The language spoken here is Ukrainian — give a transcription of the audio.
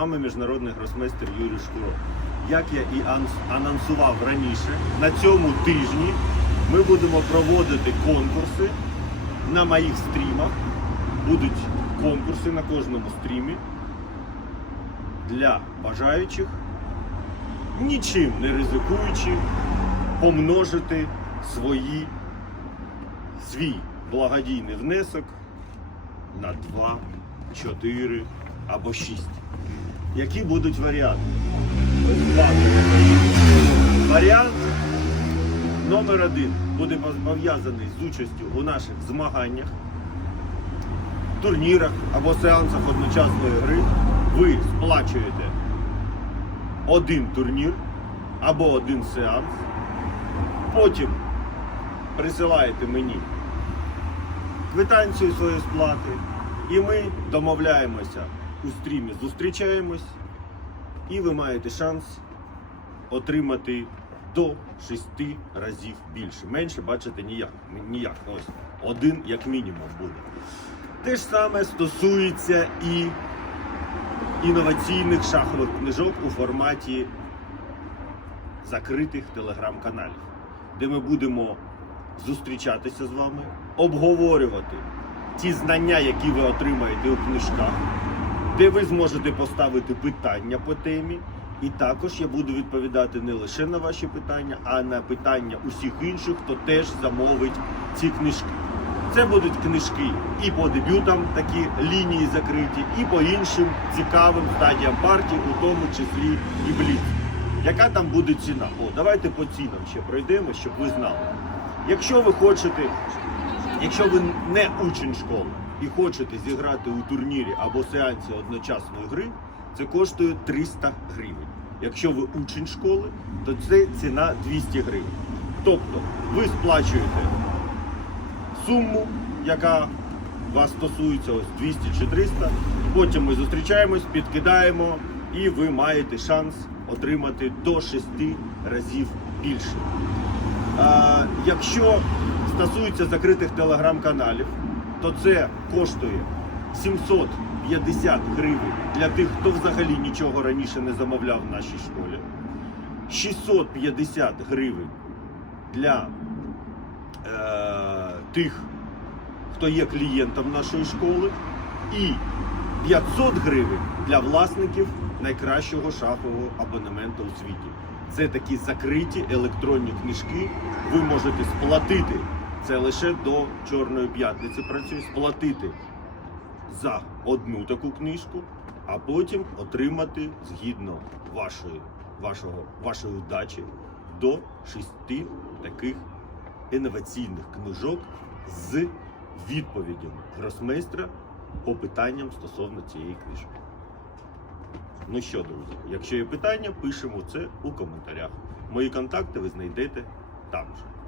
Саме міжнародний гросмейстер Юрій Шкуро. Як я і анонсував раніше, на цьому тижні ми будемо проводити конкурси на моїх стрімах. Будуть конкурси на кожному стрімі для бажаючих, нічим не ризикуючи, помножити свої, свій благодійний внесок на 2, 4 або 6. Які будуть варіанти? Варіант номер один буде пов'язаний з участю у наших змаганнях, турнірах або сеансах одночасної гри. Ви сплачуєте один турнір або один сеанс. Потім присилаєте мені квитанцію своєї сплати, і ми домовляємося у стрімі, зустрічаємось, і ви маєте шанс отримати до 6 разів більше. Менше бачите ніяк. ніяк. Ось один як мінімум буде. Те ж саме стосується і інноваційних шахових книжок у форматі закритих телеграм-каналів, де ми будемо зустрічатися з вами, обговорювати ті знання, які ви отримаєте у книжках, де ви зможете поставити питання по темі. І також я буду відповідати не лише на ваші питання, а на питання усіх інших, хто теж замовить ці книжки. Це будуть книжки і по дебютам, такі лінії закриті, і по іншим цікавим стадіям партії, у тому числі і бліц. Яка там буде ціна? О, давайте по цінам ще пройдемо, щоб ви знали. Якщо ви хочете, якщо ви не учень школи і хочете зіграти у турнірі або сеансі одночасної гри, це коштує 300 гривень. Якщо ви учень школи, то це ціна 200 гривень. Тобто ви сплачуєте суму, яка вас стосується, ось 200 чи 300. Потім ми зустрічаємось, підкидаємо, і ви маєте шанс отримати до 6 разів більше. Якщо стосується закритих телеграм-каналів, то це коштує 750 гривень для тих, хто взагалі нічого раніше не замовляв в нашій школі. 650 гривень для е, тих, хто є клієнтом нашої школи, і 500 гривень для власників найкращого шахового абонементу у світі. Це такі закриті електронні книжки. Ви можете сплатити. Це лише до Чорної п'ятниці працює. Сплатити за одну таку книжку, а потім отримати згідно вашої, вашого, вашої удачі до шести таких інноваційних книжок з відповідями гросмейстра по питанням стосовно цієї книжки. Ну що, друзі, якщо є питання, пишемо це у коментарях. Мої контакти ви знайдете там же.